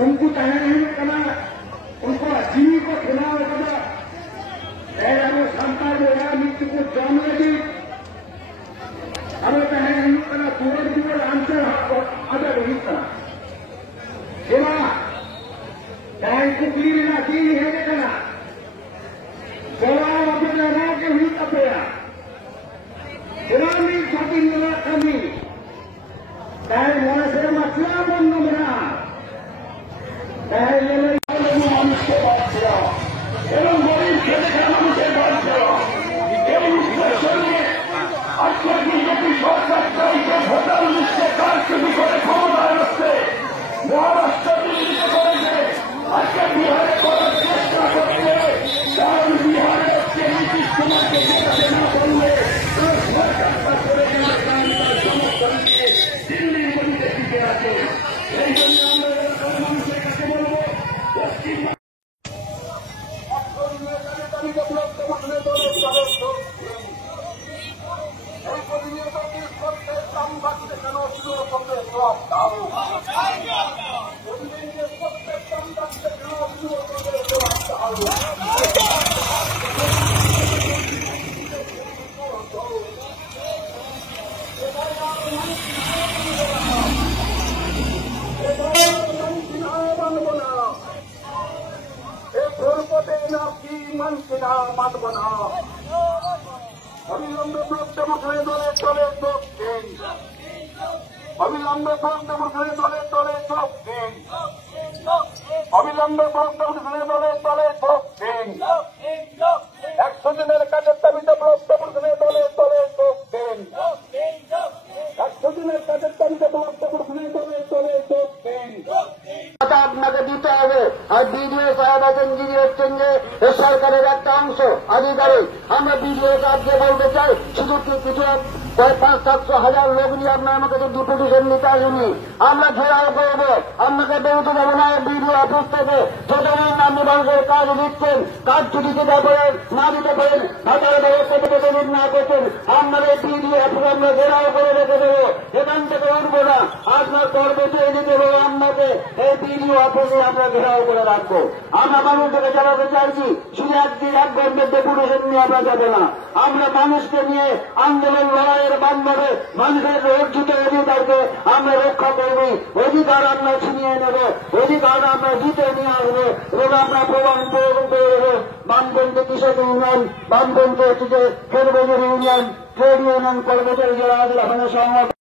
उनको तय नहीं करना, उनको जीवी को खिलाओ करना, ऐसा संता जो है मृत्यु को जन्म दी, हमें तय नहीं करना, सूरज की ओर आंसर अदर नहीं करना, सेवा तय को क्लीन ना की है करना, सेवा अपने ना के ही कपड़ा, सेवा में छोटी निवास कमी, तय मोर से मसला बंद बना, तय ये लोग मनुष्य बात किया, एवं गरीब खेले का मनुष्य बात किया, एवं ईश्वर ने अच्छा की जो विश्वास करता है कि भगवान मनुष्य काल के विषय खबर रखते, महाराष्ट्र में ये करेंगे, अच्छा बिहार को चेष्टा करते, चार बिहार के नीतीश कुमार के जैसे ना बोलने, तो सरकार करेंगे काम का समझ करेंगे, दिल्ली में देखी के आते, मत बना अविलंबे प्रश्न मुखले दले तले दक्षिण अविलंबे प्रश्न मुखले दले तले दक्षिण अविलंबे प्रश्न मुखले दले तले दक्षिण 100 দিনের কাজের দাবিতে প্রশ্ন মুখলে দলে তলে দক্ষিণ 100 দিনের কাজের দাবিতে প্রশ্ন মুখলে দলে তলে দক্ষিণ আপনাকে দিতে হবে আর বিডিও সাহেব আছেন যিনি হচ্ছেন যে সরকারের একটা অংশ আধিকারিক আমরা বিডিও সাহেবকে বলতে চাই শুধু কিছু 500-700 লোক নিয়ে আপনার আমাকে তো ডিপুটেশন নিতে আসেনি আমরা ঘেরাও করব আপনাকে বেরোতে দেবো না বিডিও অফিস থেকে যতদিন আপনি মানুষের কাজ দিচ্ছেন কাজ ছুটি দিতে পারেন না দিতে পারেন ভাতার ব্যবস্থা থেকে তৈরি না করছেন আপনার এই বিডিও অফিস আমরা ঘেরাও করে রেখে দেবো এখান থেকে উঠবো না আপনার কর্মে তৈরি দেবো আপনাকে এই বিডিও অফিসে আমরা ঘেরাও করে রাখবো আমরা মানুষকে জানাতে চাইছি শুধু একদিন 1 ঘন্টার ডেপুটেশন নিয়ে আমরা যাবো না আমরা মানুষকে নিয়ে আন্দোলন লড়াইয়ের বান্ধবে মানুষের অর্জিত অধিকারকে আমরা রক্ষা করব অধিকার আমরা ছিনিয়ে নেব অধিকার আমরা জিতে নিয়ে আসবো এবং আমরা প্রমাণ করে দেবো বামপন্থী কৃষক ইউনিয়ন বামপন্থী হচ্ছে যে খেলমজুর ইউনিয়ন ট্রেড ইউনিয়ন কর্মচারী যারা সংগঠন